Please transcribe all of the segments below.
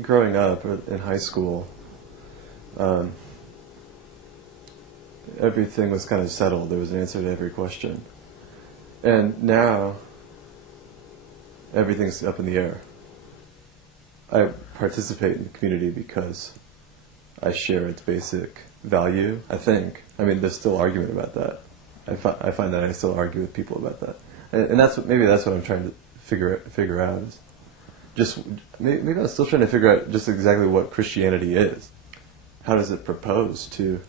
growing up in high school, everything was kind of settled. There was an answer to every question. And now, everything's up in the air. I participate in the community because I share its basic value, I think. I mean, there's still argument about that. I find that I still argue with people about that. And maybe that's what I'm trying to figure out. Is just maybe I'm still trying to figure out just exactly what Christianity is. How does it propose to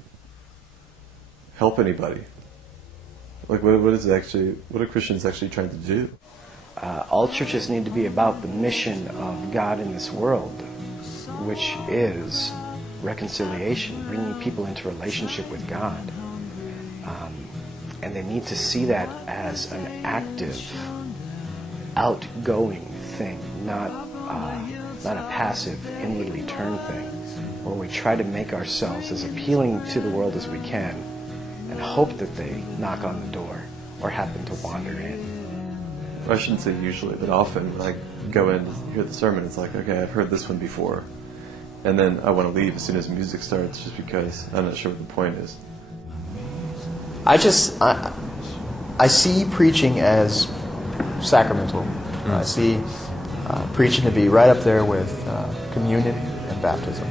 help anybody? Like, what are Christians actually trying to do? All churches need to be about the mission of God in this world, which is reconciliation, bringing people into relationship with God. And they need to see that as an active, outgoing thing, not a passive, inwardly turned thing, where we try to make ourselves as appealing to the world as we can and hope that they knock on the door or happen to wander in. I shouldn't say usually, but often when I go in to hear the sermon, it's like, okay, I've heard this one before. And then I want to leave as soon as music starts just because I'm not sure what the point is. I see preaching as sacramental. I see preaching to be right up there with communion and baptism.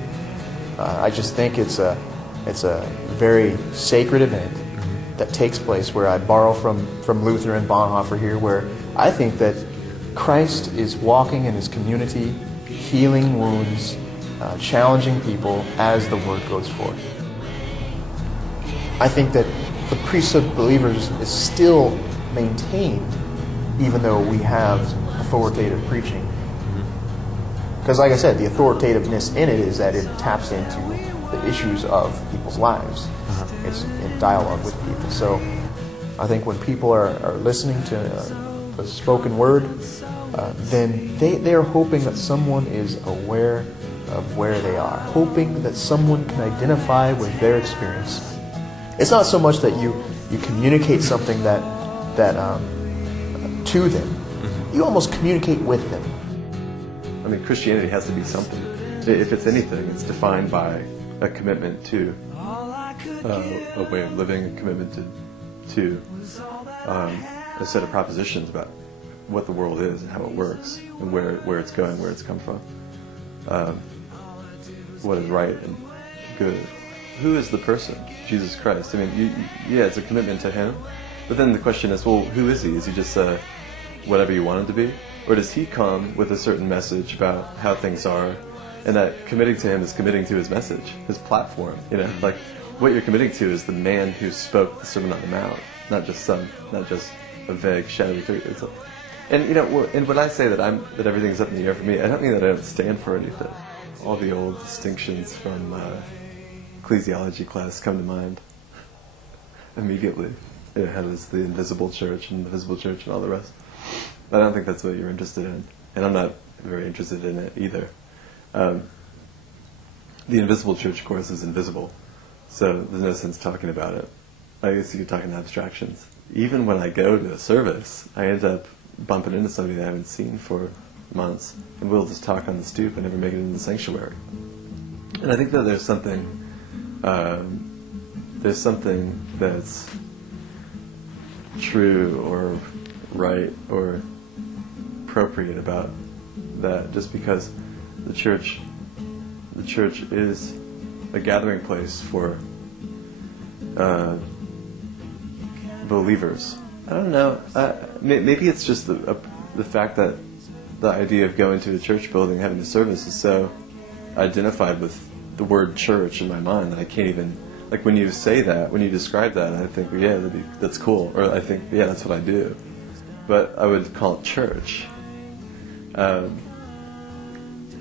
I just think it's a very sacred event that takes place, where I borrow from Luther and Bonhoeffer here, where I think that Christ is walking in his community, healing wounds, challenging people as the word goes forth. I think that the priesthood of believers is still maintained even though we have authoritative preaching. Because like I said, the authoritativeness in it is that it taps into the issues of people's lives. It's in dialogue with people. So I think when people are listening to the spoken word, then they are hoping that someone is aware of where they are, hoping that someone can identify with their experience. It's not so much that you communicate something that to them. You almost communicate with them. I mean, Christianity has to be something. If it's anything, it's defined by a commitment to a way of living, a commitment to a set of propositions about what the world is and how it works and where it's going, where it's come from, what is right and good. Who is the person? Jesus Christ. I mean, yeah, it's a commitment to him. But then the question is, well, who is he? Is he just whatever you want him to be? Or does he come with a certain message about how things are, and that committing to him is committing to his message, his platform? You know, like what you're committing to is the man who spoke the Sermon on the Mount, not just a vague, shadowy figure. And you know, and when I say that everything's up in the air for me, I don't mean that I don't stand for anything. All the old distinctions from ecclesiology class come to mind immediately. It has the invisible church and the visible church and all the rest. But I don't think that's what you're interested in, and I'm not very interested in it either. The invisible church, of course, is invisible, so there's no sense talking about it. I guess you could talk in abstractions. Even when I go to a service, I end up bumping into somebody that I haven't seen for months, and we'll just talk on the stoop and never make it into the sanctuary. And I think that there's something that's true or right or appropriate about that, just because the church is a gathering place for believers. I don't know. Maybe it's just the fact that the idea of going to a church building, having a service, is so identified with the word church in my mind that I can't even, like, when you say that, when you describe that, I think, yeah, that's cool, or I think, yeah, that's what I do. But I would call it church.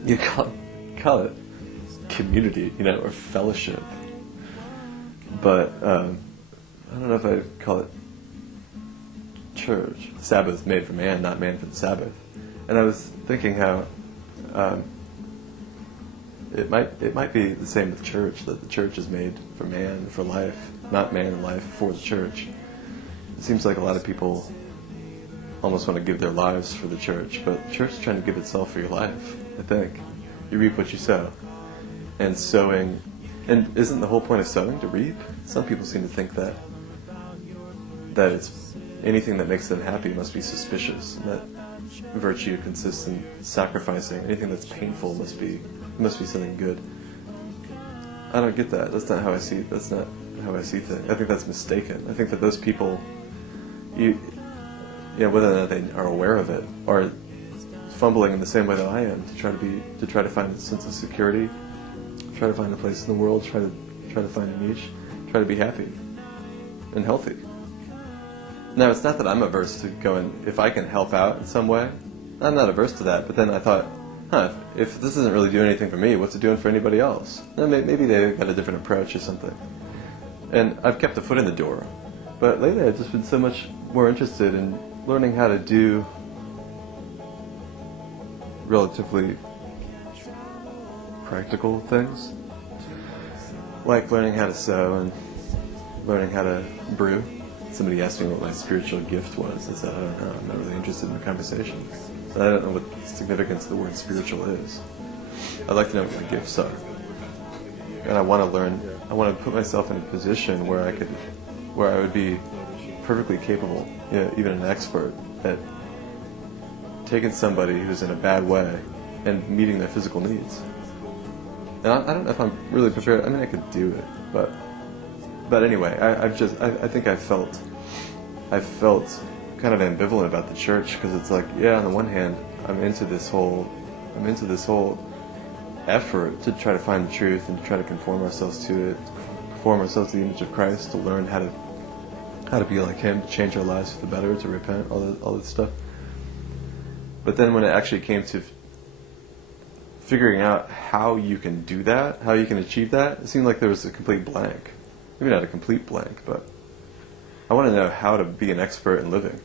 You call it community, or fellowship. But I don't know if I'd call it church. Sabbath made for man, not man for the Sabbath. And I was thinking how it might be the same with church, that the church is made for man, for life, not man and life for the church. It seems like a lot of people almost want to give their lives for the church, but the church is trying to give itself for your life, I think. You reap what you sow. And sowing, and isn't the whole point of sowing to reap? Some people seem to think that it's anything that makes them happy must be suspicious, and that virtue consists in sacrificing. Anything that's painful must be something good. I don't get that. That's not how I see it. That's not how I see things. I think that's mistaken. I think that those people, whether or not they are aware of it, are fumbling in the same way that I am to try to find a sense of security, try to find a place in the world, try to find a niche, try to be happy and healthy. Now, it's not that I'm averse to going, if I can help out in some way, I'm not averse to that, but then I thought, if this doesn't really do anything for me, what's it doing for anybody else? Maybe they've got a different approach or something. And I've kept a foot in the door, but lately I've just been so much more interested in learning how to do relatively practical things, like learning how to sew and learning how to brew. Somebody asked me what my spiritual gift was. I said, I don't know. I'm not really interested in the conversation. I don't know what the significance of the word spiritual is. I'd like to know what my gifts are. And I want to learn. I want to put myself in a position where I would be perfectly capable, even an expert, at taking somebody who's in a bad way and meeting their physical needs. And I don't know if I'm really prepared. I mean, I could do it, but anyway, I think I felt kind of ambivalent about the church, because it's like, on the one hand, I'm into this whole effort to try to find the truth and to try to conform ourselves to it, conform ourselves to the image of Christ, to learn how to be like Him, to change our lives for the better, to repent, all this stuff. But then when it actually came to figuring out how you can do that, how you can achieve that, it seemed like there was a complete blank. Maybe not a complete blank, but I want to know how to be an expert in living.